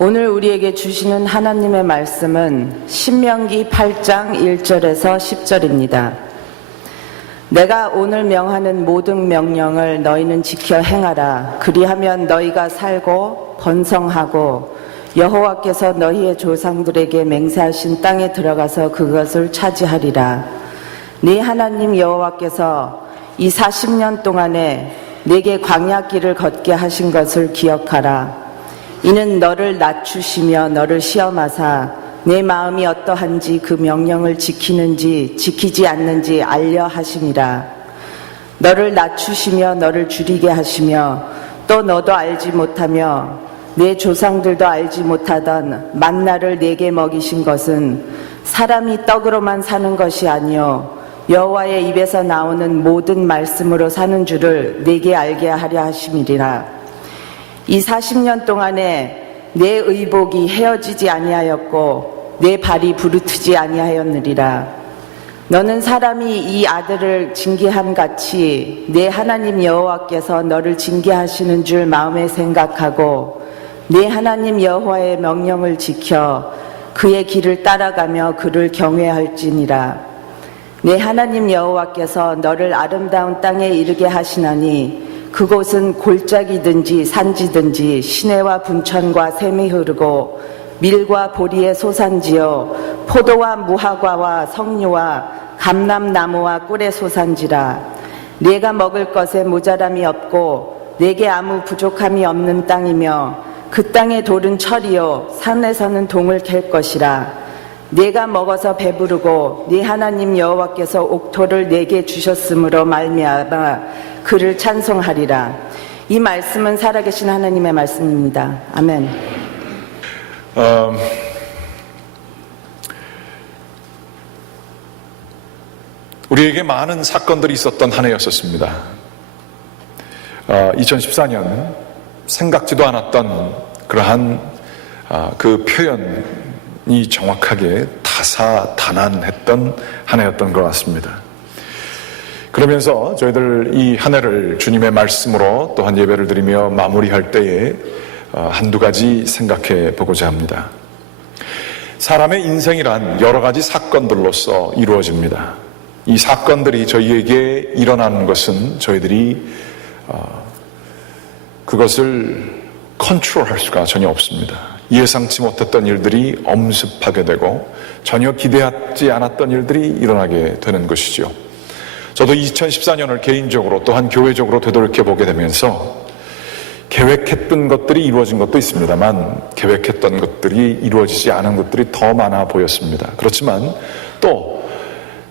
오늘 우리에게 주시는 하나님의 말씀은 신명기 8장 1절에서 10절입니다. 내가 오늘 명하는 모든 명령을 너희는 지켜 행하라. 그리하면 너희가 살고 번성하고 여호와께서 너희의 조상들에게 맹세하신 땅에 들어가서 그것을 차지하리라. 네 하나님 여호와께서 이 40년 동안에 내게 광야길을 걷게 하신 것을 기억하라. 이는 너를 낮추시며 너를 시험하사 내 마음이 어떠한지 그 명령을 지키는지 지키지 않는지 알려 하심이라. 너를 낮추시며 너를 줄이게 하시며 또 너도 알지 못하며 내 조상들도 알지 못하던 만나를 내게 먹이신 것은 사람이 떡으로만 사는 것이 아니요 여호와의 입에서 나오는 모든 말씀으로 사는 줄을 내게 알게 하려 하심이리라. 이 40년 동안에 내 의복이 헤어지지 아니하였고 내 발이 부르트지 아니하였느리라. 너는 사람이 이 아들을 징계함 같이 내 하나님 여호와께서 너를 징계하시는 줄 마음에 생각하고 내 하나님 여호와의 명령을 지켜 그의 길을 따라가며 그를 경외할지니라. 내 하나님 여호와께서 너를 아름다운 땅에 이르게 하시나니 그곳은 골짜기든지 산지든지 시내와 분천과 샘이 흐르고 밀과 보리의 소산지요 포도와 무화과와 석류와 감람나무와 꿀의 소산지라. 네가 먹을 것에 모자람이 없고 내게 아무 부족함이 없는 땅이며 그 땅의 돌은 철이요 산에서는 동을 캘 것이라. 네가 먹어서 배부르고 네 하나님 여호와께서 옥토를 내게 주셨으므로 말미암아 그를 찬송하리라. 이 말씀은 살아계신 하나님의 말씀입니다. 아멘. 우리에게 많은 사건들이 있었던 한 해였었습니다. 2014년 생각지도 않았던 그러한 그 표현이 정확하게 다사다난했던 한 해였던 것 같습니다. 그러면서 저희들 이 한 해를 주님의 말씀으로 또한 예배를 드리며 마무리할 때에 한두 가지 생각해 보고자 합니다. 사람의 인생이란 여러 가지 사건들로서 이루어집니다. 이 사건들이 저희에게 일어나는 것은 저희들이 그것을 컨트롤할 수가 전혀 없습니다. 예상치 못했던 일들이 엄습하게 되고 전혀 기대하지 않았던 일들이 일어나게 되는 것이죠. 저도 2014년을 개인적으로 또한 교회적으로 되돌이켜보게 되면서 계획했던 것들이 이루어진 것도 있습니다만 계획했던 것들이 이루어지지 않은 것들이 더 많아 보였습니다. 그렇지만 또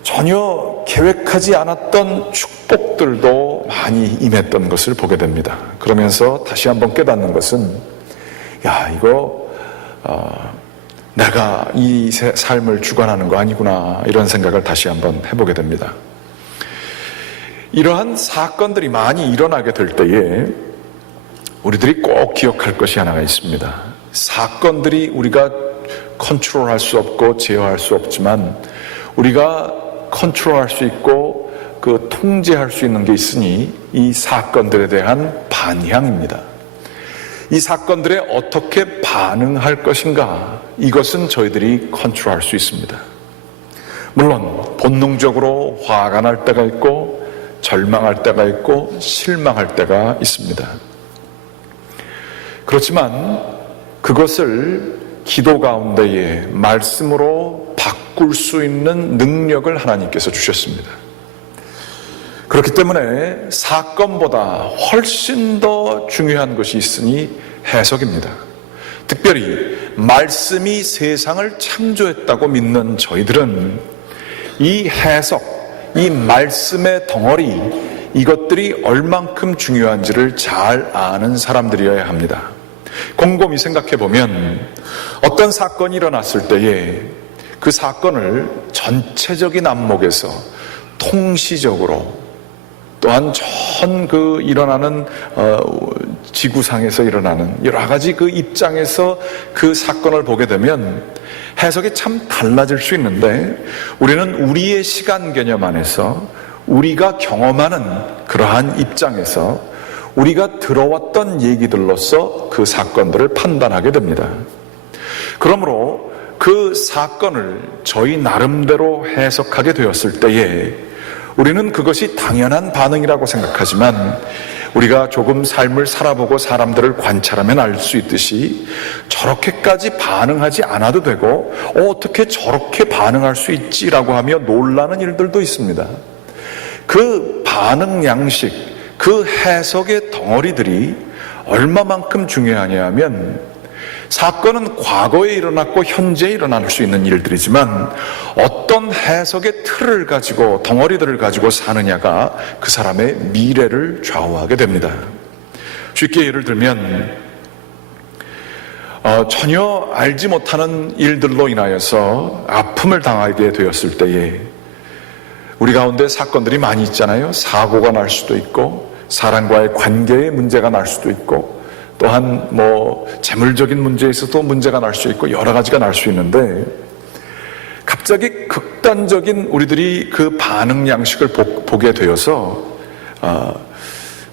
전혀 계획하지 않았던 축복들도 많이 임했던 것을 보게 됩니다. 그러면서 다시 한번 깨닫는 것은 이거 내가 이 삶을 주관하는 거 아니구나, 이런 생각을 다시 한번 해보게 됩니다. 이러한 사건들이 많이 일어나게 될 때에 우리들이 꼭 기억할 것이 하나가 있습니다. 사건들이 우리가 컨트롤할 수 없고 제어할 수 없지만 우리가 컨트롤할 수 있고 그 통제할 수 있는 게 있으니 이 사건들에 대한 반향입니다. 이 사건들에 어떻게 반응할 것인가, 이것은 저희들이 컨트롤할 수 있습니다. 물론 본능적으로 화가 날 때가 있고 절망할 때가 있고 실망할 때가 있습니다. 그렇지만 그것을 기도 가운데에 말씀으로 바꿀 수 있는 능력을 하나님께서 주셨습니다. 그렇기 때문에 사건보다 훨씬 더 중요한 것이 있으니 해석입니다. 특별히 말씀이 세상을 창조했다고 믿는 저희들은 이 해석, 이 말씀의 덩어리, 이것들이 얼만큼 중요한지를 잘 아는 사람들이어야 합니다. 곰곰이 생각해보면 어떤 사건이 일어났을 때에 그 사건을 전체적인 안목에서 통시적으로 또한 전 그 일어나는 지구상에서 일어나는 여러 가지 그 입장에서 그 사건을 보게 되면 해석이 참 달라질 수 있는데, 우리는 우리의 시간 개념 안에서 우리가 경험하는 그러한 입장에서 우리가 들어왔던 얘기들로서 그 사건들을 판단하게 됩니다. 그러므로 그 사건을 저희 나름대로 해석하게 되었을 때에 우리는 그것이 당연한 반응이라고 생각하지만 우리가 조금 삶을 살아보고 사람들을 관찰하면 알 수 있듯이 저렇게까지 반응하지 않아도 되고 어떻게 저렇게 반응할 수 있지라고 하며 놀라는 일들도 있습니다. 그 반응 양식, 그 해석의 덩어리들이 얼마만큼 중요하냐 하면 사건은 과거에 일어났고 현재에 일어날 수 있는 일들이지만 어떤 해석의 틀을 가지고 덩어리들을 가지고 사느냐가 그 사람의 미래를 좌우하게 됩니다. 쉽게 예를 들면 전혀 알지 못하는 일들로 인하여서 아픔을 당하게 되었을 때에 우리 가운데 사건들이 많이 있잖아요. 사고가 날 수도 있고 사람과의 관계에 문제가 날 수도 있고 또한 재물적인 문제에서도 문제가 날 수 있고 여러 가지가 날 수 있는데 갑자기 극단적인 우리들이 그 반응 양식을 보게 되어서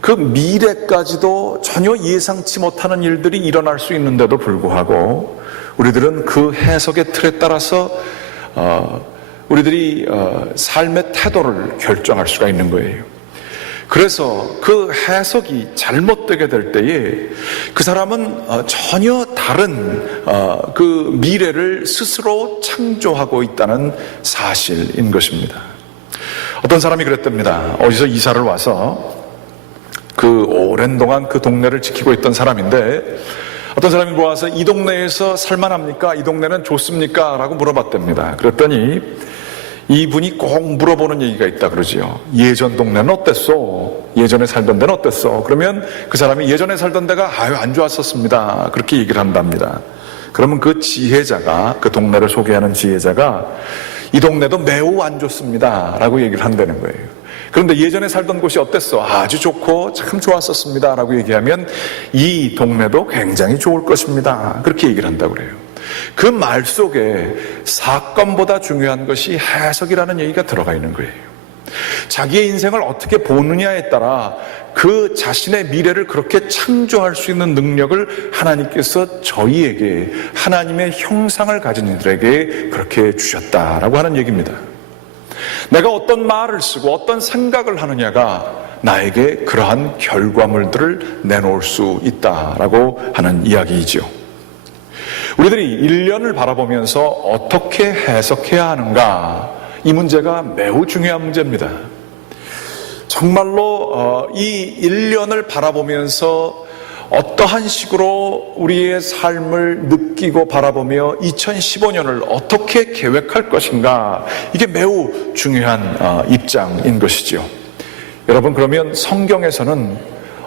그 미래까지도 전혀 예상치 못하는 일들이 일어날 수 있는데도 불구하고 우리들은 그 해석의 틀에 따라서 우리들이 삶의 태도를 결정할 수가 있는 거예요. 그래서 그 해석이 잘못되게 될 때에 그 사람은 전혀 다른 그 미래를 스스로 창조하고 있다는 사실인 것입니다. 어떤 사람이 그랬답니다. 어디서 이사를 와서 그 오랜 동안 그 동네를 지키고 있던 사람인데 어떤 사람이 모아서 이 동네에서 살만합니까? 이 동네는 좋습니까? 라고 물어봤답니다. 그랬더니 이분이 꼭 물어보는 얘기가 있다 그러지요. 예전 동네는 어땠어? 예전에 살던 데는 어땠어? 그러면 그 사람이 예전에 살던 데가 안 좋았었습니다. 그렇게 얘기를 한답니다. 그러면 그 지혜자가, 그 동네를 소개하는 지혜자가 이 동네도 매우 안 좋습니다 라고 얘기를 한다는 거예요. 그런데 예전에 살던 곳이 어땠어? 아주 좋고 참 좋았었습니다 라고 얘기하면 이 동네도 굉장히 좋을 것입니다. 그렇게 얘기를 한다고 그래요. 그 말 속에 사건보다 중요한 것이 해석이라는 얘기가 들어가 있는 거예요. 자기의 인생을 어떻게 보느냐에 따라 그 자신의 미래를 그렇게 창조할 수 있는 능력을 하나님께서 저희에게 하나님의 형상을 가진 이들에게 그렇게 주셨다라고 하는 얘기입니다. 내가 어떤 말을 쓰고 어떤 생각을 하느냐가 나에게 그러한 결과물들을 내놓을 수 있다라고 하는 이야기이죠. 우리들이 1년을 바라보면서 어떻게 해석해야 하는가, 이 문제가 매우 중요한 문제입니다. 정말로 이 1년을 바라보면서 어떠한 식으로 우리의 삶을 느끼고 바라보며 2015년을 어떻게 계획할 것인가, 이게 매우 중요한 입장인 것이지요. 여러분, 그러면 성경에서는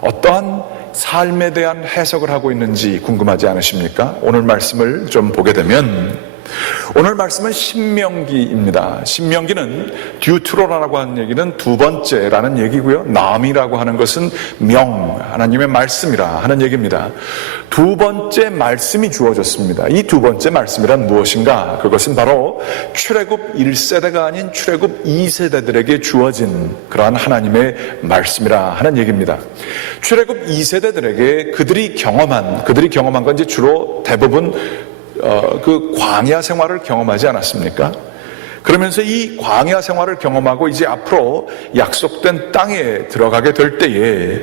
어떠한 삶에 대한 해석을 하고 있는지 궁금하지 않으십니까? 오늘 말씀을 좀 보게 되면 오늘 말씀은 신명기입니다. 신명기는 듀트로라고 하는 얘기는 두 번째라는 얘기고요. 남이라고 하는 것은 명, 하나님의 말씀이라 하는 얘기입니다. 두 번째 말씀이 주어졌습니다. 이 두 번째 말씀이란 무엇인가? 그것은 바로 출애굽 1세대가 아닌 출애굽 2세대들에게 주어진 그러한 하나님의 말씀이라 하는 얘기입니다. 출애굽 2세대들에게 그들이 경험한 건 이제 주로 대부분 그 광야 생활을 경험하지 않았습니까? 그러면서 이 광야 생활을 경험하고 이제 앞으로 약속된 땅에 들어가게 될 때에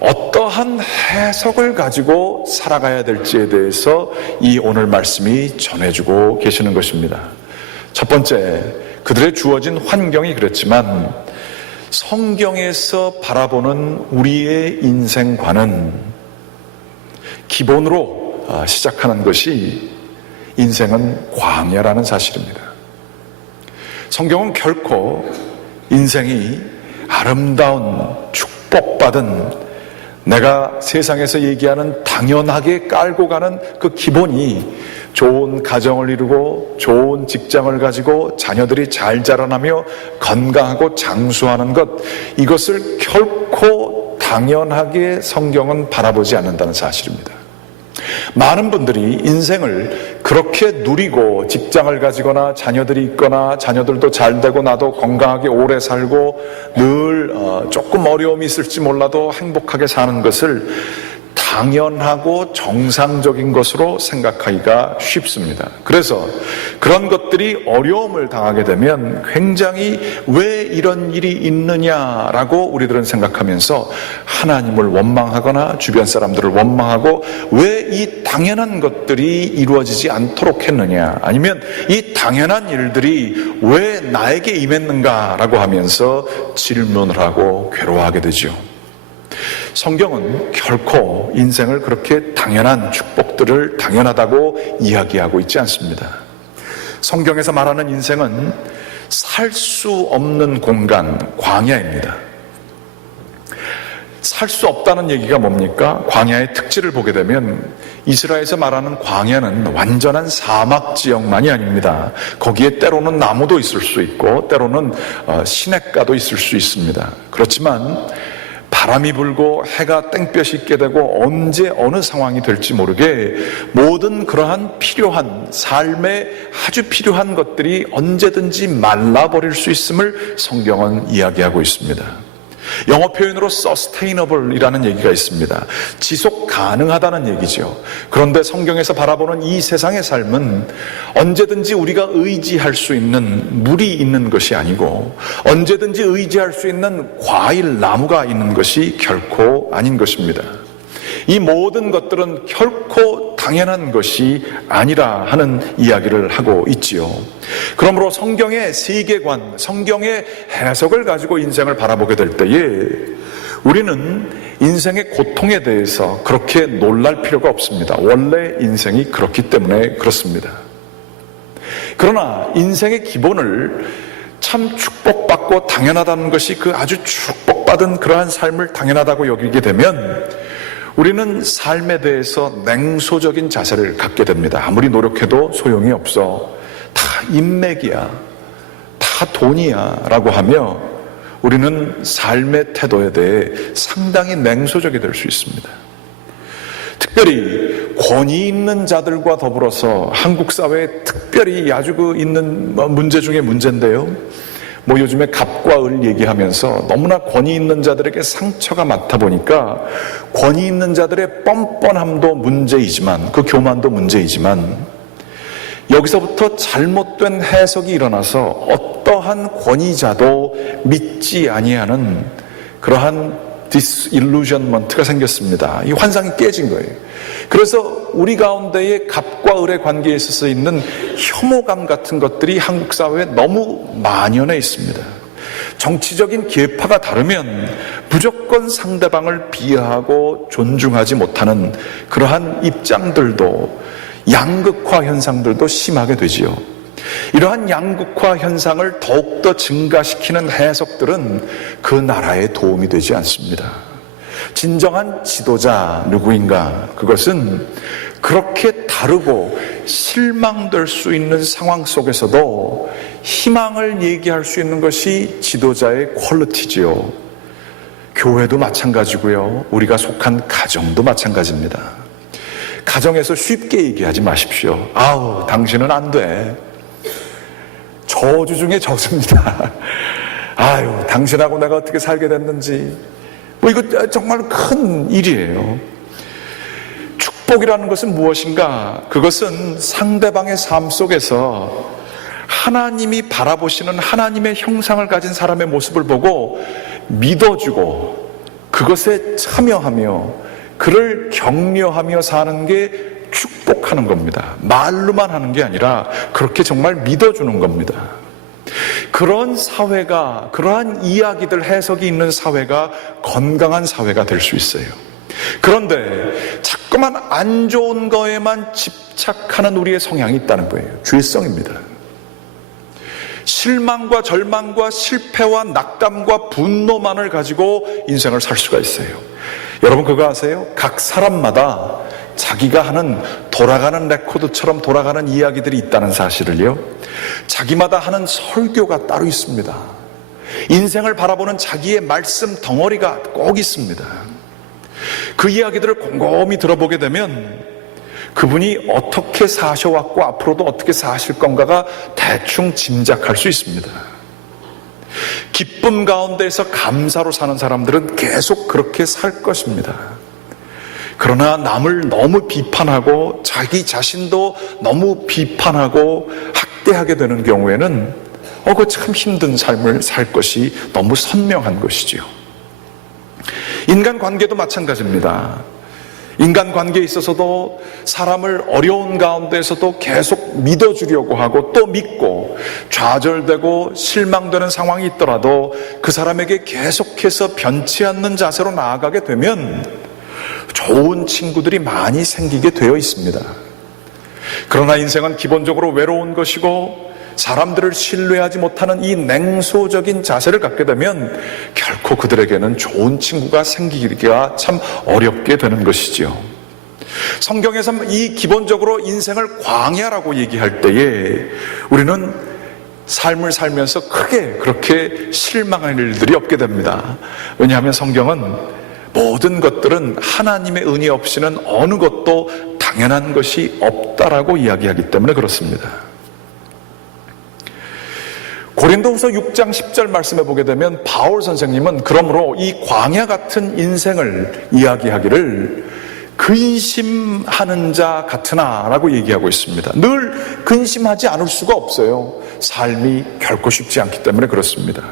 어떠한 해석을 가지고 살아가야 될지에 대해서 이 오늘 말씀이 전해주고 계시는 것입니다. 첫 번째, 그들의 주어진 환경이 그렇지만 성경에서 바라보는 우리의 인생관은 기본으로 시작하는 것이 인생은 광야라는 사실입니다. 성경은 결코 인생이 아름다운 축복받은 내가 세상에서 얘기하는 당연하게 깔고 가는 그 기본이 좋은 가정을 이루고 좋은 직장을 가지고 자녀들이 잘 자라나며 건강하고 장수하는 것, 이것을 결코 당연하게 성경은 바라보지 않는다는 사실입니다. 많은 분들이 인생을 그렇게 누리고 직장을 가지거나 자녀들이 있거나 자녀들도 잘 되고 나도 건강하게 오래 살고 늘 조금 어려움이 있을지 몰라도 행복하게 사는 것을 당연하고 정상적인 것으로 생각하기가 쉽습니다. 그래서 그런 것들이 어려움을 당하게 되면 굉장히 왜 이런 일이 있느냐라고 우리들은 생각하면서 하나님을 원망하거나 주변 사람들을 원망하고 왜 이 당연한 것들이 이루어지지 않도록 했느냐, 아니면 이 당연한 일들이 왜 나에게 임했는가라고 하면서 질문을 하고 괴로워하게 되죠. 성경은 결코 인생을 그렇게 당연한 축복들을 당연하다고 이야기하고 있지 않습니다. 성경에서 말하는 인생은 살 수 없는 공간, 광야입니다. 살 수 없다는 얘기가 뭡니까? 광야의 특질을 보게 되면 이스라엘에서 말하는 광야는 완전한 사막 지역만이 아닙니다. 거기에 때로는 나무도 있을 수 있고 때로는 시냇가도 있을 수 있습니다. 그렇지만 바람이 불고 해가 땡볕이 있게 되고 언제 어느 상황이 될지 모르게 모든 그러한 필요한 삶에 아주 필요한 것들이 언제든지 말라버릴 수 있음을 성경은 이야기하고 있습니다. 영어 표현으로 sustainable이라는 얘기가 있습니다. 지속 가능하다는 얘기죠. 그런데 성경에서 바라보는 이 세상의 삶은 언제든지 우리가 의지할 수 있는 물이 있는 것이 아니고 언제든지 의지할 수 있는 과일, 나무가 있는 것이 결코 아닌 것입니다. 이 모든 것들은 결코 당연한 것이 아니라 하는 이야기를 하고 있지요. 그러므로 성경의 세계관, 성경의 해석을 가지고 인생을 바라보게 될 때에 우리는 인생의 고통에 대해서 그렇게 놀랄 필요가 없습니다. 원래 인생이 그렇기 때문에 그렇습니다. 그러나 인생의 기본을 참 축복받고 당연하다는 것이 그 아주 축복받은 그러한 삶을 당연하다고 여기게 되면 우리는 삶에 대해서 냉소적인 자세를 갖게 됩니다. 아무리 노력해도 소용이 없어. 다 인맥이야. 다 돈이야. 라고 하며 우리는 삶의 태도에 대해 상당히 냉소적이 될 수 있습니다. 특별히 권위 있는 자들과 더불어서 한국 사회에 특별히 아주 있는 문제 중에 문제인데요. 요즘에 갑과 을 얘기하면서 너무나 권위 있는 자들에게 상처가 많다 보니까 권위 있는 자들의 뻔뻔함도 문제이지만 그 교만도 문제이지만 여기서부터 잘못된 해석이 일어나서 어떠한 권위자도 믿지 아니하는 그러한 디sillusionment가 생겼습니다. 이 환상이 깨진 거예요. 그래서 우리 가운데의 갑과 을의 관계에 있어서 있는 혐오감 같은 것들이 한국 사회에 너무 만연해 있습니다. 정치적인 계파가 다르면 무조건 상대방을 비하하고 존중하지 못하는 그러한 입장들도 양극화 현상들도 심하게 되지요. 이러한 양극화 현상을 더욱더 증가시키는 해석들은 그 나라에 도움이 되지 않습니다. 진정한 지도자 누구인가? 그것은 그렇게 다르고 실망될 수 있는 상황 속에서도 희망을 얘기할 수 있는 것이 지도자의 퀄리티지요. 교회도 마찬가지고요. 우리가 속한 가정도 마찬가지입니다. 가정에서 쉽게 얘기하지 마십시오. 아우, 당신은 안 돼. 저주 중에 저주입니다. 아유, 당신하고 내가 어떻게 살게 됐는지. 이거 정말 큰 일이에요. 축복이라는 것은 무엇인가? 그것은 상대방의 삶 속에서 하나님이 바라보시는 하나님의 형상을 가진 사람의 모습을 보고 믿어주고 그것에 참여하며 그를 격려하며 사는 게 축복하는 겁니다. 말로만 하는 게 아니라 그렇게 정말 믿어주는 겁니다. 그런 사회가, 그러한 이야기들 해석이 있는 사회가 건강한 사회가 될 수 있어요. 그런데 자꾸만 안 좋은 거에만 집착하는 우리의 성향이 있다는 거예요. 죄성입니다. 실망과 절망과 실패와 낙담과 분노만을 가지고 인생을 살 수가 있어요. 여러분 그거 아세요? 각 사람마다 자기가 하는 돌아가는 레코드처럼 돌아가는 이야기들이 있다는 사실을요. 자기마다 하는 설교가 따로 있습니다. 인생을 바라보는 자기의 말씀 덩어리가 꼭 있습니다. 그 이야기들을 곰곰이 들어보게 되면 그분이 어떻게 사셔왔고 앞으로도 어떻게 사실 건가가 대충 짐작할 수 있습니다. 기쁨 가운데에서 감사로 사는 사람들은 계속 그렇게 살 것입니다. 그러나 남을 너무 비판하고 자기 자신도 너무 비판하고 학대하게 되는 경우에는 그 참 힘든 삶을 살 것이 너무 선명한 것이지요. 인간관계도 마찬가지입니다. 인간관계에 있어서도 사람을 어려운 가운데에서도 계속 믿어주려고 하고 또 믿고 좌절되고 실망되는 상황이 있더라도 그 사람에게 계속해서 변치 않는 자세로 나아가게 되면 좋은 친구들이 많이 생기게 되어 있습니다. 그러나 인생은 기본적으로 외로운 것이고 사람들을 신뢰하지 못하는 이 냉소적인 자세를 갖게 되면 결코 그들에게는 좋은 친구가 생기기가 참 어렵게 되는 것이지요. 성경에서 이 기본적으로 인생을 광야라고 얘기할 때에 우리는 삶을 살면서 크게 그렇게 실망할 일들이 없게 됩니다. 왜냐하면 성경은 모든 것들은 하나님의 은혜 없이는 어느 것도 당연한 것이 없다라고 이야기하기 때문에 그렇습니다. 고린도후서 6장 10절 말씀해 보게 되면 바울 선생님은 그러므로 이 광야 같은 인생을 이야기하기를 근심하는 자 같으나 라고 얘기하고 있습니다. 늘 근심하지 않을 수가 없어요. 삶이 결코 쉽지 않기 때문에 그렇습니다.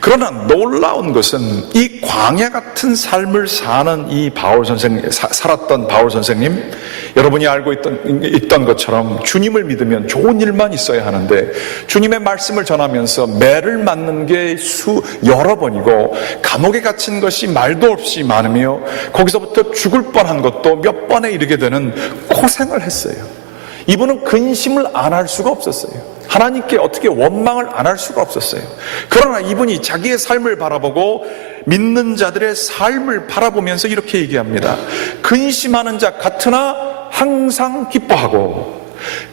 그러나 놀라운 것은 이 광야 같은 삶을 사는 이 바울 선생님, 살았던 바울 선생님, 여러분이 알고 있던 것처럼 주님을 믿으면 좋은 일만 있어야 하는데 주님의 말씀을 전하면서 매를 맞는 게 여러 번이고 감옥에 갇힌 것이 말도 없이 많으며 거기서부터 죽을 뻔한 것도 몇 번에 이르게 되는 고생을 했어요. 이분은 근심을 안 할 수가 없었어요. 하나님께 어떻게 원망을 안 할 수가 없었어요. 그러나 이분이 자기의 삶을 바라보고 믿는 자들의 삶을 바라보면서 이렇게 얘기합니다. 근심하는 자 같으나 항상 기뻐하고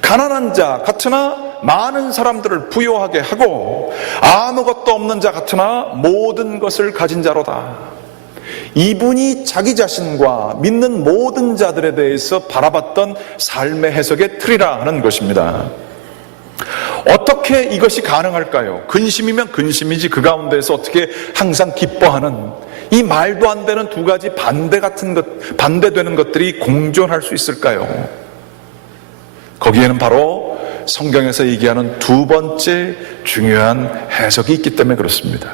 가난한 자 같으나 많은 사람들을 부유하게 하고 아무것도 없는 자 같으나 모든 것을 가진 자로다. 이분이 자기 자신과 믿는 모든 자들에 대해서 바라봤던 삶의 해석의 틀이라 하는 것입니다. 어떻게 이것이 가능할까요? 근심이면 근심이지 그 가운데서 어떻게 항상 기뻐하는 이 말도 안 되는 두 가지 반대되는 것들이 공존할 수 있을까요? 거기에는 바로 성경에서 얘기하는 두 번째 중요한 해석이 있기 때문에 그렇습니다.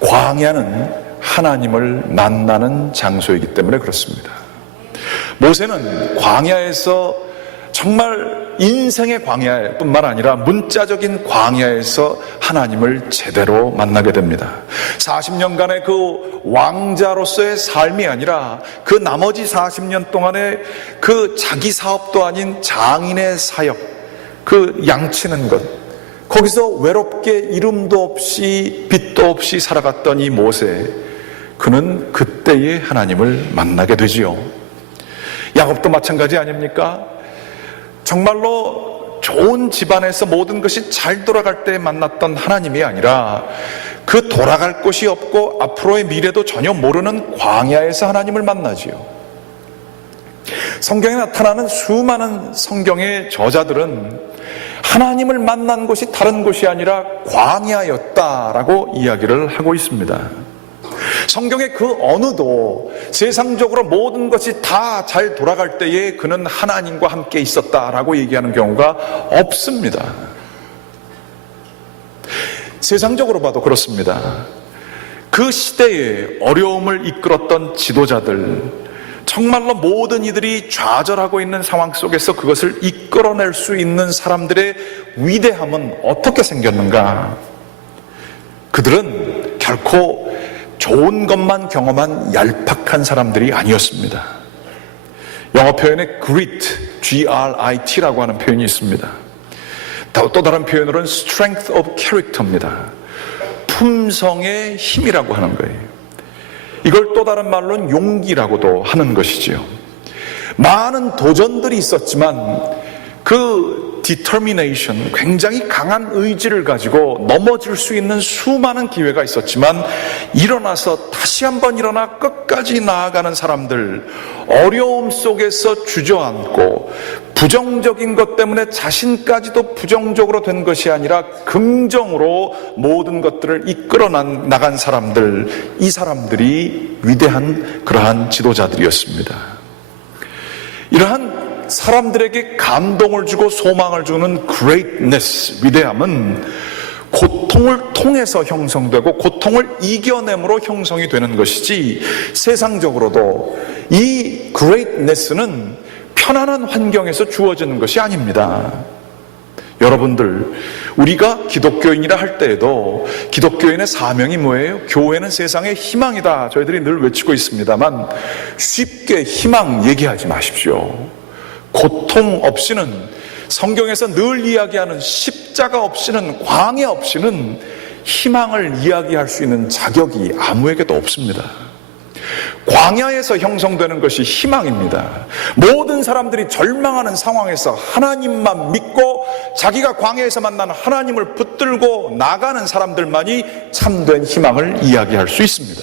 광야는 하나님을 만나는 장소이기 때문에 그렇습니다. 모세는 광야에서 정말 인생의 광야뿐만 아니라 문자적인 광야에서 하나님을 제대로 만나게 됩니다. 40년간의 그 왕자로서의 삶이 아니라 그 나머지 40년 동안의 그 자기 사업도 아닌 장인의 사역, 그 양치는 것, 거기서 외롭게 이름도 없이 빛도 없이 살아갔던 이 모세, 그는 그때의 하나님을 만나게 되지요. 야곱도 마찬가지 아닙니까? 정말로 좋은 집안에서 모든 것이 잘 돌아갈 때 만났던 하나님이 아니라 그 돌아갈 곳이 없고 앞으로의 미래도 전혀 모르는 광야에서 하나님을 만나지요. 성경에 나타나는 수많은 성경의 저자들은 하나님을 만난 곳이 다른 곳이 아니라 광야였다라고 이야기를 하고 있습니다. 성경의 그 어느도 세상적으로 모든 것이 다 잘 돌아갈 때에 그는 하나님과 함께 있었다라고 얘기하는 경우가 없습니다. 세상적으로 봐도 그렇습니다. 그 시대에 어려움을 이끌었던 지도자들, 정말로 모든 이들이 좌절하고 있는 상황 속에서 그것을 이끌어낼 수 있는 사람들의 위대함은 어떻게 생겼는가? 그들은 결코 좋은 것만 경험한 얄팍한 사람들이 아니었습니다. 영어 표현에 grit, G-R-I-T라고 하는 표현이 있습니다. 또 다른 표현으로는 strength of character입니다. 품성의 힘이라고 하는 거예요. 이걸 또 다른 말로는 용기라고도 하는 것이지요. 많은 도전들이 있었지만 그 determination, 굉장히 강한 의지를 가지고 넘어질 수 있는 수많은 기회가 있었지만 일어나서 다시 한번 일어나 끝까지 나아가는 사람들, 어려움 속에서 주저앉고 부정적인 것 때문에 자신까지도 부정적으로 된 것이 아니라 긍정으로 모든 것들을 이끌어 나간 사람들, 이 사람들이 위대한 그러한 지도자들이었습니다. 이러한 사람들에게 감동을 주고 소망을 주는 greatness, 위대함은 고통을 통해서 형성되고 고통을 이겨냄으로 형성이 되는 것이지, 세상적으로도 이 greatness는 편안한 환경에서 주어지는 것이 아닙니다. 여러분들, 우리가 기독교인이라 할 때에도 기독교인의 사명이 뭐예요? 교회는 세상의 희망이다, 저희들이 늘 외치고 있습니다만 쉽게 희망 얘기하지 마십시오. 고통 없이는, 성경에서 늘 이야기하는 십자가 없이는, 광야 없이는 희망을 이야기할 수 있는 자격이 아무에게도 없습니다. 광야에서 형성되는 것이 희망입니다. 모든 사람들이 절망하는 상황에서 하나님만 믿고 자기가 광야에서 만난 하나님을 붙들고 나가는 사람들만이 참된 희망을 이야기할 수 있습니다.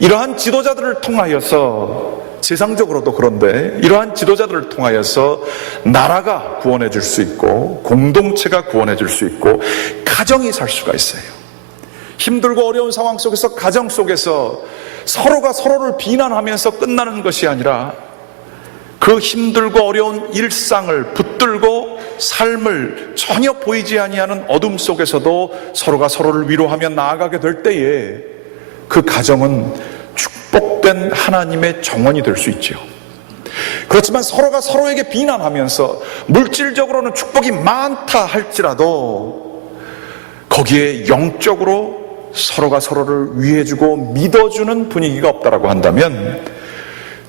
이러한 지도자들을 통하여서, 세상적으로도 그런데 이러한 지도자들을 통하여서 나라가 구원해질 수 있고 공동체가 구원해질 수 있고 가정이 살 수가 있어요. 힘들고 어려운 상황 속에서, 가정 속에서 서로가 서로를 비난하면서 끝나는 것이 아니라 그 힘들고 어려운 일상을 붙들고 삶을 전혀 보이지 아니하는 어둠 속에서도 서로가 서로를 위로하며 나아가게 될 때에 그 가정은 축복된 하나님의 정원이 될 수 있죠. 그렇지만 서로가 서로에게 비난하면서 물질적으로는 축복이 많다 할지라도 거기에 영적으로 서로가 서로를 위해주고 믿어주는 분위기가 없다라고 한다면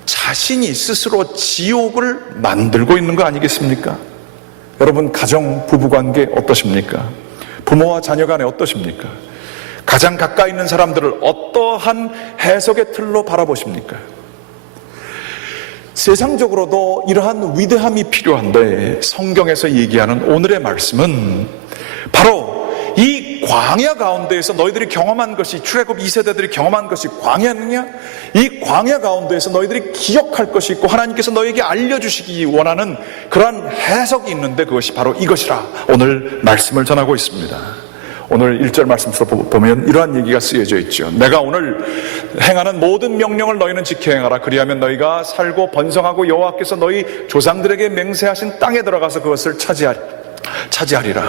자신이 스스로 지옥을 만들고 있는 거 아니겠습니까? 여러분, 가정, 부부관계 어떠십니까? 부모와 자녀 간에 어떠십니까? 가장 가까이 있는 사람들을 어떠한 해석의 틀로 바라보십니까? 세상적으로도 이러한 위대함이 필요한데 성경에서 얘기하는 오늘의 말씀은 바로 이 광야 가운데에서 너희들이 경험한 것이, 출애굽 2세대들이 경험한 것이 광야느냐? 이 광야 가운데에서 너희들이 기억할 것이 있고 하나님께서 너희에게 알려주시기 원하는 그러한 해석이 있는데 그것이 바로 이것이라 오늘 말씀을 전하고 있습니다. 오늘 1절 말씀에서 보면 이러한 얘기가 쓰여져 있죠. 내가 오늘 행하는 모든 명령을 너희는 지켜 행하라. 그리하면 너희가 살고 번성하고 여호와께서 너희 조상들에게 맹세하신 땅에 들어가서 그것을 차지하리라.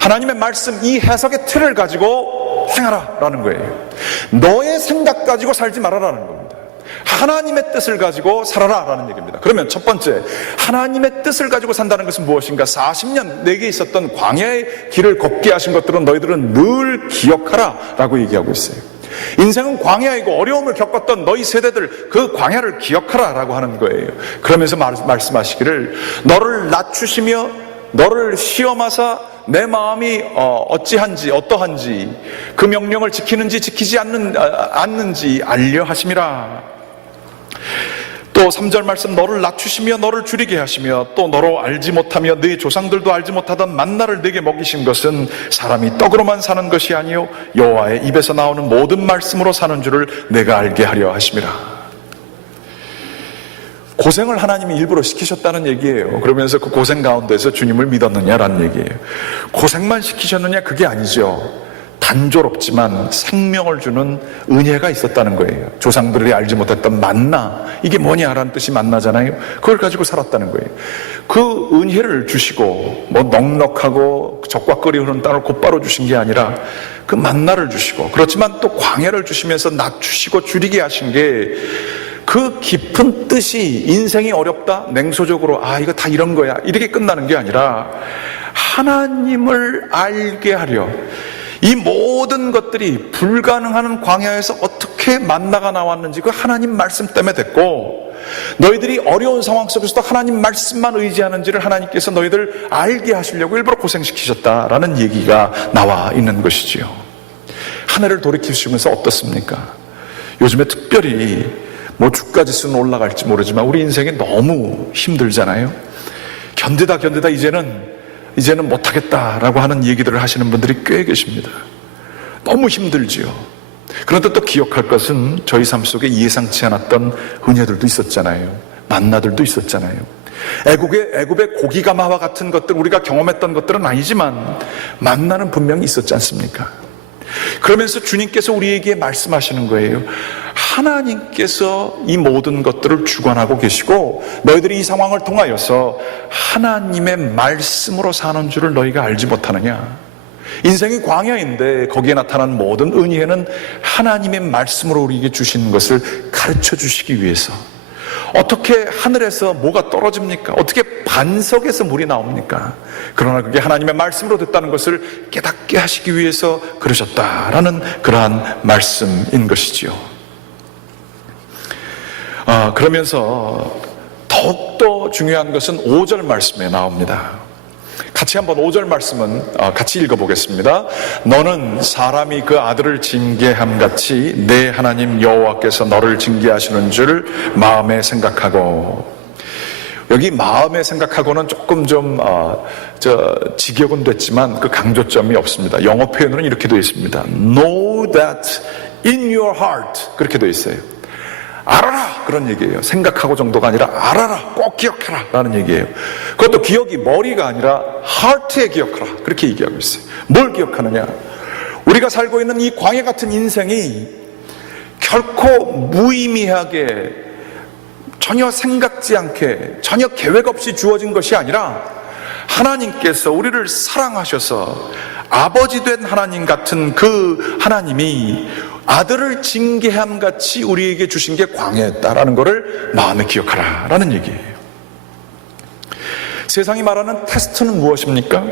하나님의 말씀, 이 해석의 틀을 가지고 행하라라는 거예요. 너의 생각 가지고 살지 말아라는 겁니다. 하나님의 뜻을 가지고 살아라라는 얘기입니다. 그러면 첫 번째, 하나님의 뜻을 가지고 산다는 것은 무엇인가? 40년 내게 있었던 광야의 길을 걷게 하신 것들은 너희들은 늘 기억하라라고 얘기하고 있어요. 인생은 광야이고 어려움을 겪었던 너희 세대들, 그 광야를 기억하라라고 하는 거예요. 그러면서 말씀하시기를, 너를 낮추시며 너를 시험하사 내 마음이 어떠한지 그 명령을 지키는지 지키지 않는지 알려 하심이라. 또 3절 말씀, 너를 낮추시며 너를 줄이게 하시며 또 너로 알지 못하며 네 조상들도 알지 못하던 만나를 네게 먹이신 것은 사람이 떡으로만 사는 것이 아니요 여호와의 입에서 나오는 모든 말씀으로 사는 줄을 내가 알게 하려 하심이라. 고생을 하나님이 일부러 시키셨다는 얘기예요. 그러면서 그 고생 가운데서 주님을 믿었느냐라는 얘기예요. 고생만 시키셨느냐? 그게 아니죠. 단조롭지만 생명을 주는 은혜가 있었다는 거예요. 조상들이 알지 못했던 만나, 이게 뭐냐라는 뜻이 만나잖아요. 그걸 가지고 살았다는 거예요. 그 은혜를 주시고 뭐 넉넉하고 적과 끓이 흐르는 땅을 곧바로 주신 게 아니라 그 만나를 주시고, 그렇지만 또 광야를 주시면서 낮추시고 줄이게 하신 게 그 깊은 뜻이, 인생이 어렵다, 냉소적으로 이거 다 이런 거야 이렇게 끝나는 게 아니라 하나님을 알게 하려, 이 모든 것들이 불가능한 광야에서 어떻게 만나가 나왔는지 그 하나님 말씀 때문에 됐고, 너희들이 어려운 상황 속에서도 하나님 말씀만 의지하는지를 하나님께서 너희들 알게 하시려고 일부러 고생시키셨다라는 얘기가 나와 있는 것이지요. 한 해를 돌이키시면서 어떻습니까? 요즘에 특별히 뭐 주가지수는 올라갈지 모르지만 우리 인생이 너무 힘들잖아요. 견디다 이제는 못하겠다라고 하는 얘기들을 하시는 분들이 꽤 계십니다. 너무 힘들지요. 그런데 또 기억할 것은 저희 삶 속에 예상치 않았던 은혜들도 있었잖아요. 만나들도 있었잖아요. 애굽의 고기가마와 같은 것들, 우리가 경험했던 것들은 아니지만 만나는 분명히 있었지 않습니까? 그러면서 주님께서 우리에게 말씀하시는 거예요. 하나님께서 이 모든 것들을 주관하고 계시고 너희들이 이 상황을 통하여서 하나님의 말씀으로 사는 줄을 너희가 알지 못하느냐. 인생이 광야인데 거기에 나타난 모든 은혜는 하나님의 말씀으로 우리에게 주시는 것을 가르쳐 주시기 위해서. 어떻게 하늘에서 뭐가 떨어집니까? 어떻게 반석에서 물이 나옵니까? 그러나 그게 하나님의 말씀으로 됐다는 것을 깨닫게 하시기 위해서 그러셨다라는 그러한 말씀인 것이지요. 그러면서 더욱더 중요한 것은 5절 말씀에 나옵니다. 같이 한번 5절 말씀은 같이 읽어보겠습니다. 너는 사람이 그 아들을 징계함같이 내 하나님 여호와께서 너를 징계하시는 줄 마음에 생각하고. 여기 마음에 생각하고는 조금 좀 직역은 됐지만 그 강조점이 없습니다. 영어 표현으로는 이렇게 되어 있습니다. Know that in your heart, 그렇게 되어 있어요. 알아라, 그런 얘기예요. 생각하고 정도가 아니라 알아라, 꼭 기억해라 라는 얘기예요. 그것도 기억이 머리가 아니라 하트에 기억하라, 그렇게 얘기하고 있어요. 뭘 기억하느냐? 우리가 살고 있는 이 광야 같은 인생이 결코 무의미하게, 전혀 생각지 않게, 전혀 계획 없이 주어진 것이 아니라 하나님께서 우리를 사랑하셔서 아버지 된 하나님 같은 그 하나님이 아들을 징계함같이 우리에게 주신 게 광야였다라는 것을 마음에 기억하라 라는 얘기예요. 세상이 말하는 테스트는 무엇입니까?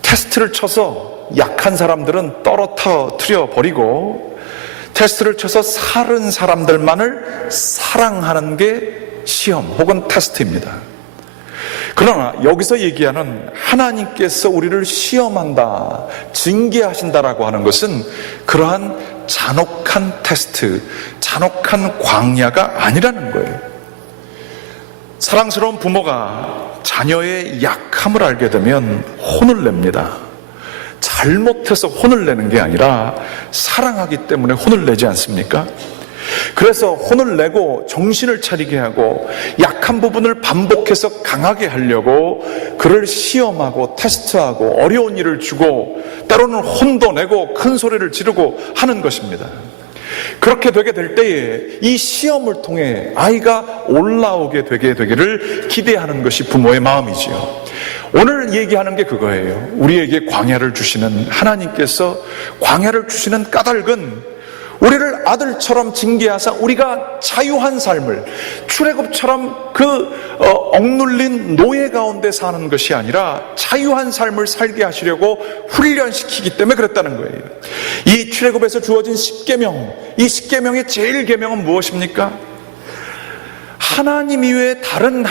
테스트를 쳐서 약한 사람들은 떨어뜨려 버리고 테스트를 쳐서 사른 사람들만을 사랑하는 게 시험 혹은 테스트입니다. 그러나 여기서 얘기하는 하나님께서 우리를 시험한다, 징계하신다라고 하는 것은 그러한 잔혹한 테스트, 잔혹한 광야가 아니라는 거예요. 사랑스러운 부모가 자녀의 약함을 알게 되면 혼을 냅니다. 잘못해서 혼을 내는 게 아니라 사랑하기 때문에 혼을 내지 않습니까? 그래서 혼을 내고 정신을 차리게 하고 약한 부분을 반복해서 강하게 하려고 그를 시험하고 테스트하고 어려운 일을 주고 때로는 혼도 내고 큰 소리를 지르고 하는 것입니다. 그렇게 되게 될 때에 이 시험을 통해 아이가 올라오게 되기를 기대하는 것이 부모의 마음이지요. 오늘 얘기하는 게 그거예요. 우리에게 광야를 주시는 하나님께서 광야를 주시는 까닭은 우리를 아들처럼 징계하사 우리가 자유한 삶을, 출애굽처럼 억눌린 노예 가운데 사는 것이 아니라 자유한 삶을 살게 하시려고 훈련시키기 때문에 그랬다는 거예요. 이 출애굽에서 주어진 10계명, 이 10계명의 제일 계명은 무엇입니까? 하나님 이외에 다른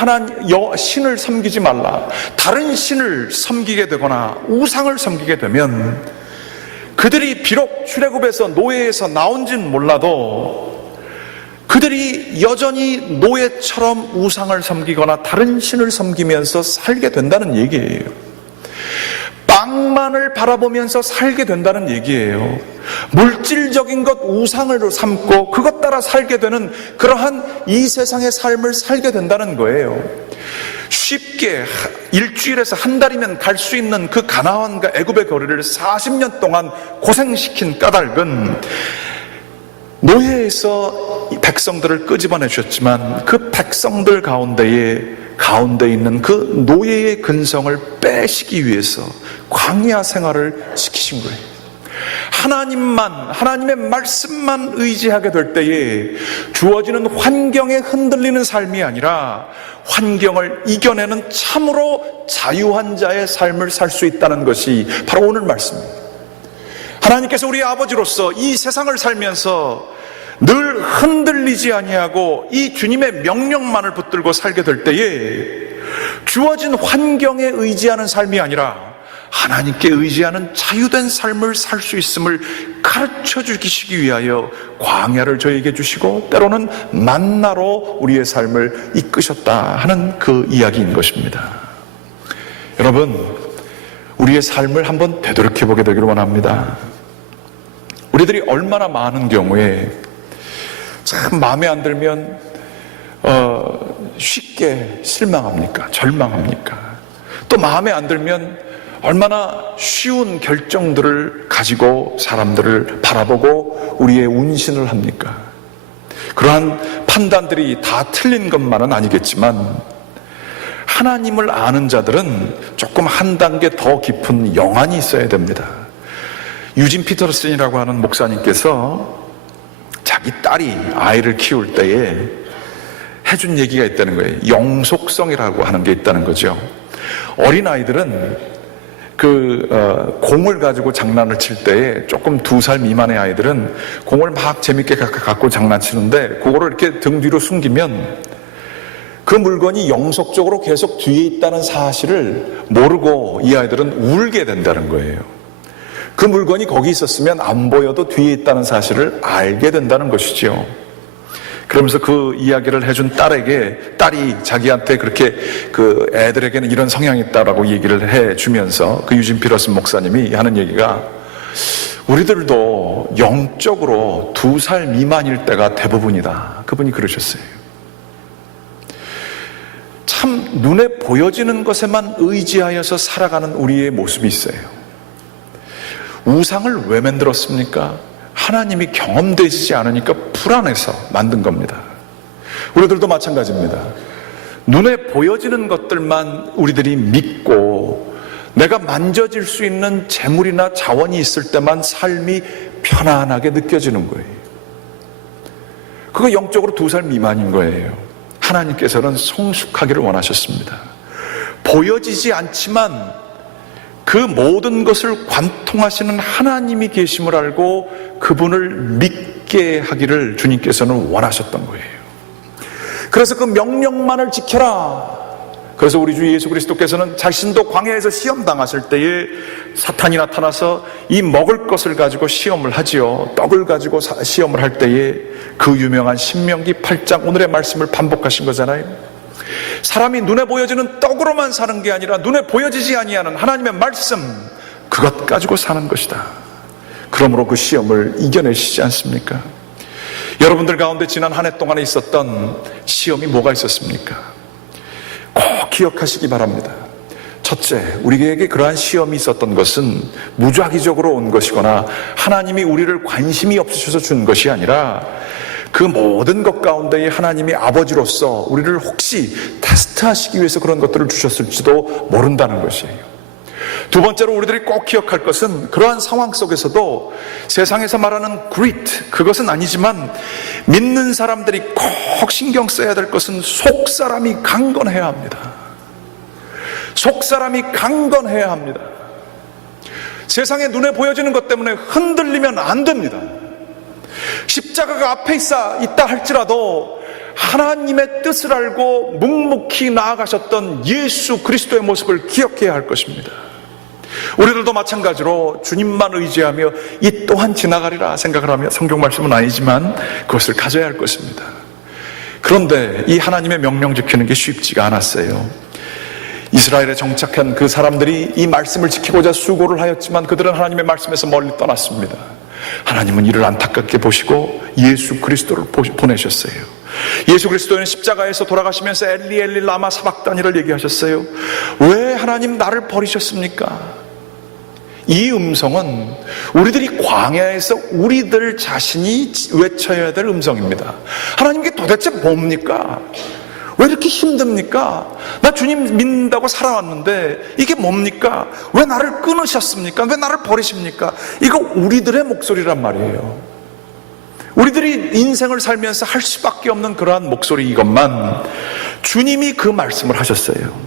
신을 섬기지 말라. 다른 신을 섬기게 되거나 우상을 섬기게 되면 그들이 비록 출애굽에서 노예에서 나온지는 몰라도 그들이 여전히 노예처럼 우상을 섬기거나 다른 신을 섬기면서 살게 된다는 얘기예요. 빵만을 바라보면서 살게 된다는 얘기예요. 물질적인 것 우상으로 삼고 그것 따라 살게 되는 그러한 이 세상의 삶을 살게 된다는 거예요. 쉽게 일주일에서 한 달이면 갈 수 있는 그 가나안과 애굽의 거리를 40년 동안 고생시킨 까닭은 노예에서 백성들을 끄집어내 주셨지만 그 백성들 가운데 있는 그 노예의 근성을 빼시기 위해서 광야 생활을 시키신 거예요. 하나님의 말씀만 의지하게 될 때에 주어지는 환경에 흔들리는 삶이 아니라 환경을 이겨내는 참으로 자유한 자의 삶을 살 수 있다는 것이 바로 오늘 말씀입니다. 하나님께서 우리 아버지로서 이 세상을 살면서 늘 흔들리지 아니하고 이 주님의 명령만을 붙들고 살게 될 때에 주어진 환경에 의지하는 삶이 아니라 하나님께 의지하는 자유된 삶을 살 수 있음을 가르쳐 주시기 위하여 광야를 저에게 주시고 때로는 만나로 우리의 삶을 이끄셨다 하는 그 이야기인 것입니다. 여러분, 우리의 삶을 한번 되돌이켜 보게 되기를 원합니다. 우리들이 얼마나 많은 경우에 참 마음에 안 들면 쉽게 실망합니까? 절망합니까? 또 마음에 안 들면 얼마나 쉬운 결정들을 가지고 사람들을 바라보고 우리의 운신을 합니까? 그러한 판단들이 다 틀린 것만은 아니겠지만 하나님을 아는 자들은 조금 한 단계 더 깊은 영안이 있어야 됩니다. 유진 피터슨이라고 하는 목사님께서 자기 딸이 아이를 키울 때에 해준 얘기가 있다는 거예요. 영속성이라고 하는 게 있다는 거죠. 어린아이들은 공을 가지고 장난을 칠 때에 조금 2살 미만의 아이들은 공을 막 재밌게 갖고 장난치는데 그거를 이렇게 등 뒤로 숨기면 그 물건이 영속적으로 계속 뒤에 있다는 사실을 모르고 이 아이들은 울게 된다는 거예요. 그 물건이 거기 있었으면 안 보여도 뒤에 있다는 사실을 알게 된다는 것이죠. 그러면서 그 이야기를 해준 딸이 자기한테 그렇게 그 애들에게는 이런 성향이 있다라고 얘기를 해주면서 그 유진 피터슨 목사님이 하는 얘기가 우리들도 영적으로 2살 미만일 때가 대부분이다. 그분이 그러셨어요. 참 눈에 보여지는 것에만 의지하여서 살아가는 우리의 모습이 있어요. 우상을 왜 만들었습니까? 하나님이 경험되지 않으니까 불안해서 만든 겁니다. 우리들도 마찬가지입니다. 눈에 보여지는 것들만 우리들이 믿고 내가 만져질 수 있는 재물이나 자원이 있을 때만 삶이 편안하게 느껴지는 거예요. 그거 영적으로 2살 미만인 거예요. 하나님께서는 성숙하기를 원하셨습니다. 보여지지 않지만 그 모든 것을 관통하시는 하나님이 계심을 알고 그분을 믿게 하기를 주님께서는 원하셨던 거예요. 그래서 그 명령만을 지켜라. 그래서 우리 주 예수 그리스도께서는 자신도 광야에서 시험 당하실 때에 사탄이 나타나서 이 먹을 것을 가지고 시험을 하지요. 떡을 가지고 시험을 할 때에 그 유명한 신명기 8장 오늘의 말씀을 반복하신 거잖아요. 사람이 눈에 보여지는 떡으로만 사는 게 아니라 눈에 보여지지 아니하는 하나님의 말씀, 그것 가지고 사는 것이다. 그러므로 그 시험을 이겨내시지 않습니까? 여러분들 가운데 지난 한 해 동안에 있었던 시험이 뭐가 있었습니까? 꼭 기억하시기 바랍니다. 첫째, 우리에게 그러한 시험이 있었던 것은 무작위적으로 온 것이거나 하나님이 우리를 관심이 없으셔서 준 것이 아니라 그 모든 것 가운데에 하나님이 아버지로서 우리를 혹시 테스트하시기 위해서 그런 것들을 주셨을지도 모른다는 것이에요. 두 번째로 우리들이 꼭 기억할 것은 그러한 상황 속에서도 세상에서 말하는 grit, 그것은 아니지만 믿는 사람들이 꼭 신경 써야 될 것은 속사람이 강건해야 합니다. 속사람이 강건해야 합니다. 세상에 눈에 보여지는 것 때문에 흔들리면 안 됩니다. 십자가가 앞에 있다 할지라도 하나님의 뜻을 알고 묵묵히 나아가셨던 예수 그리스도의 모습을 기억해야 할 것입니다. 우리들도 마찬가지로 주님만 의지하며 이 또한 지나가리라 생각을 하며, 성경 말씀은 아니지만 그것을 가져야 할 것입니다. 그런데 이 하나님의 명령 지키는 게 쉽지가 않았어요. 이스라엘에 정착한 그 사람들이 이 말씀을 지키고자 수고를 하였지만 그들은 하나님의 말씀에서 멀리 떠났습니다. 하나님은 이를 안타깝게 보시고 예수 그리스도를 보내셨어요. 예수 그리스도는 십자가에서 돌아가시면서 엘리 엘리 라마 사박다니를 얘기하셨어요. 왜 하나님 나를 버리셨습니까? 이 음성은 우리들이 광야에서 우리들 자신이 외쳐야 될 음성입니다. 하나님 이게 도대체 뭡니까? 왜 이렇게 힘듭니까? 나 주님 믿는다고 살아왔는데 이게 뭡니까? 왜 나를 끊으셨습니까? 왜 나를 버리십니까? 이거 우리들의 목소리란 말이에요. 우리들이 인생을 살면서 할 수밖에 없는 그러한 목소리, 이것만 주님이 그 말씀을 하셨어요.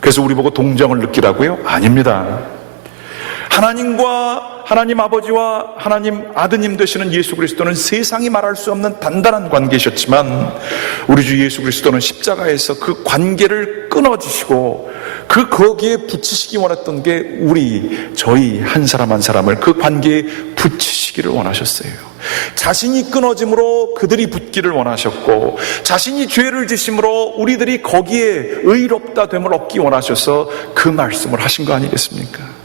그래서 우리 보고 동정을 느끼라고요? 아닙니다. 하나님과 하나님 아버지와 하나님 아드님 되시는 예수 그리스도는 세상이 말할 수 없는 단단한 관계이셨지만 우리 주 예수 그리스도는 십자가에서 그 관계를 끊어주시고 거기에 붙이시기 원했던 게 저희 한 사람 한 사람을 그 관계에 붙이시기를 원하셨어요. 자신이 끊어짐으로 그들이 붙기를 원하셨고 자신이 죄를 지심으로 우리들이 거기에 의롭다 됨을 얻기 원하셔서 그 말씀을 하신 거 아니겠습니까?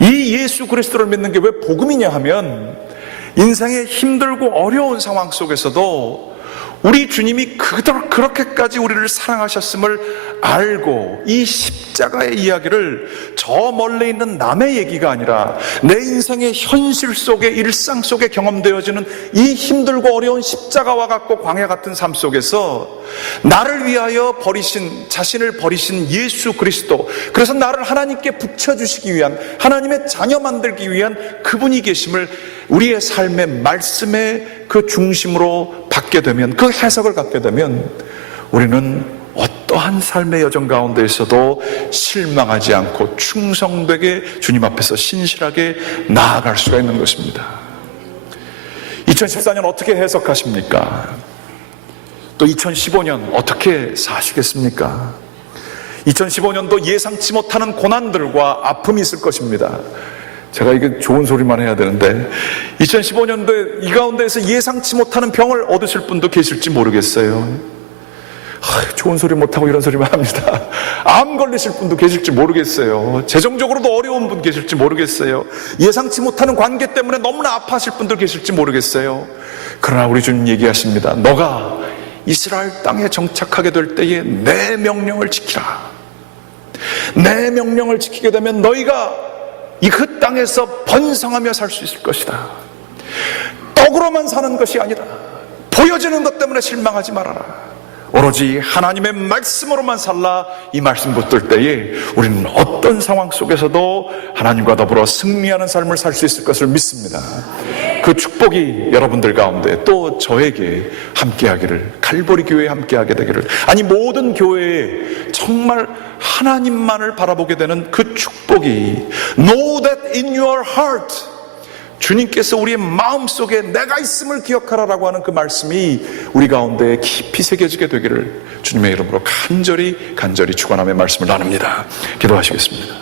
이 예수 그리스도를 믿는 게 왜 복음이냐 하면 인생의 힘들고 어려운 상황 속에서도 우리 주님이 그렇게까지 우리를 사랑하셨음을 알고 이 십자가의 이야기를 저 멀리 있는 남의 얘기가 아니라 내 인생의 현실 속에 일상 속에 경험되어지는 이 힘들고 어려운 십자가와 같고 광야 같은 삶 속에서 나를 위하여 자신을 버리신 예수 그리스도, 그래서 나를 하나님께 붙여주시기 위한, 하나님의 자녀 만들기 위한 그분이 계심을 우리의 삶의 말씀의 그 중심으로 받게 되면, 그 해석을 갖게 되면 우리는 어떠한 삶의 여정 가운데에서도 실망하지 않고 충성되게 주님 앞에서 신실하게 나아갈 수가 있는 것입니다. 2014년 어떻게 해석하십니까? 또 2015년 어떻게 사시겠습니까? 2015년도 예상치 못하는 고난들과 아픔이 있을 것입니다. 제가 이게 좋은 소리만 해야 되는데 2015년도에 이 가운데에서 예상치 못하는 병을 얻으실 분도 계실지 모르겠어요. 좋은 소리 못하고 이런 소리만 합니다. 암 걸리실 분도 계실지 모르겠어요. 재정적으로도 어려운 분 계실지 모르겠어요. 예상치 못하는 관계 때문에 너무나 아파하실 분들 계실지 모르겠어요. 그러나 우리 주님 얘기하십니다. 너가 이스라엘 땅에 정착하게 될 때에 내 명령을 지키라. 내 명령을 지키게 되면 너희가 그 땅에서 번성하며 살 수 있을 것이다. 떡으로만 사는 것이 아니라 보여지는 것 때문에 실망하지 말아라. 오로지 하나님의 말씀으로만 살라. 이 말씀 붙들 때에 우리는 어떤 상황 속에서도 하나님과 더불어 승리하는 삶을 살 수 있을 것을 믿습니다. 그 축복이 여러분들 가운데 또 저에게 함께하기를, 갈보리 교회에 함께하게 되기를, 아니 모든 교회에 정말 하나님만을 바라보게 되는 그 축복이, Know that in your heart, 주님께서 우리의 마음속에 내가 있음을 기억하라라고 하는 그 말씀이 우리 가운데 깊이 새겨지게 되기를 주님의 이름으로 간절히 축원하며 말씀을 나눕니다. 기도하시겠습니다.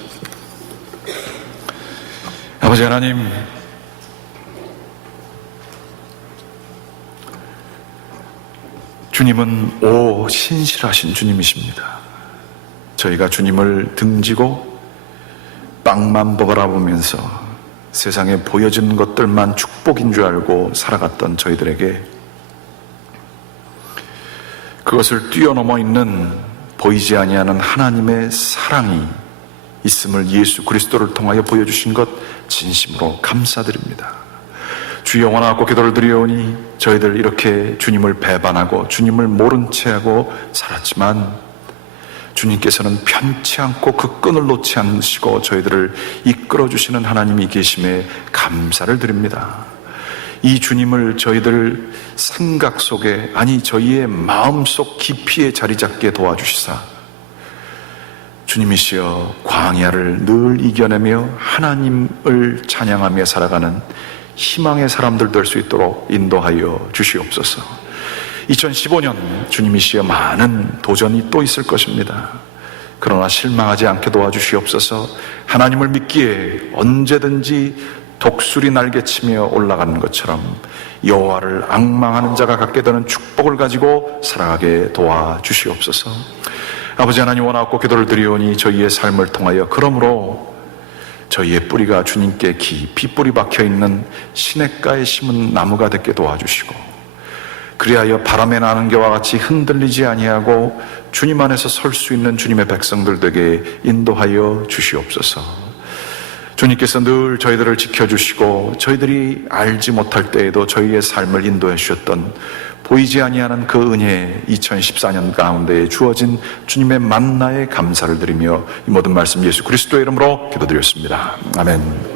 아버지 하나님, 주님은 신실하신 주님이십니다. 저희가 주님을 등지고 빵만 바라보면서 세상에 보여지는 것들만 축복인 줄 알고 살아갔던 저희들에게 그것을 뛰어넘어 있는 보이지 아니하는 하나님의 사랑이 있음을 예수 그리스도를 통하여 보여주신 것 진심으로 감사드립니다. 주 영원하고 기도를 드리오니 저희들 이렇게 주님을 배반하고 주님을 모른 채 하고 살았지만 주님께서는 편치 않고 그 끈을 놓지 않으시고 저희들을 이끌어주시는 하나님이 계심에 감사를 드립니다. 이 주님을 저희들 생각 속에, 아니 저희의 마음속 깊이에 자리 잡게 도와주시사 주님이시여 광야를 늘 이겨내며 하나님을 찬양하며 살아가는 희망의 사람들 될 수 있도록 인도하여 주시옵소서. 2015년 주님이시여 많은 도전이 또 있을 것입니다. 그러나 실망하지 않게 도와주시옵소서. 하나님을 믿기에 언제든지 독수리 날개치며 올라가는 것처럼 여호와를 앙망하는 자가 갖게 되는 축복을 가지고 살아가게 도와주시옵소서. 아버지 하나님, 원하옵고 기도를 드리오니 저희의 삶을 통하여 그러므로 저희의 뿌리가 주님께 깊이 뿌리 박혀있는 시냇가에 심은 나무가 되게 도와주시고, 그리하여 바람에 나는 겨와 같이 흔들리지 아니하고 주님 안에서 설 수 있는 주님의 백성들 되게 인도하여 주시옵소서. 주님께서 늘 저희들을 지켜주시고 저희들이 알지 못할 때에도 저희의 삶을 인도해 주셨던 보이지 아니하는 그 은혜, 2014년 가운데 주어진 주님의 만나에 감사를 드리며 이 모든 말씀 예수 그리스도의 이름으로 기도드렸습니다. 아멘.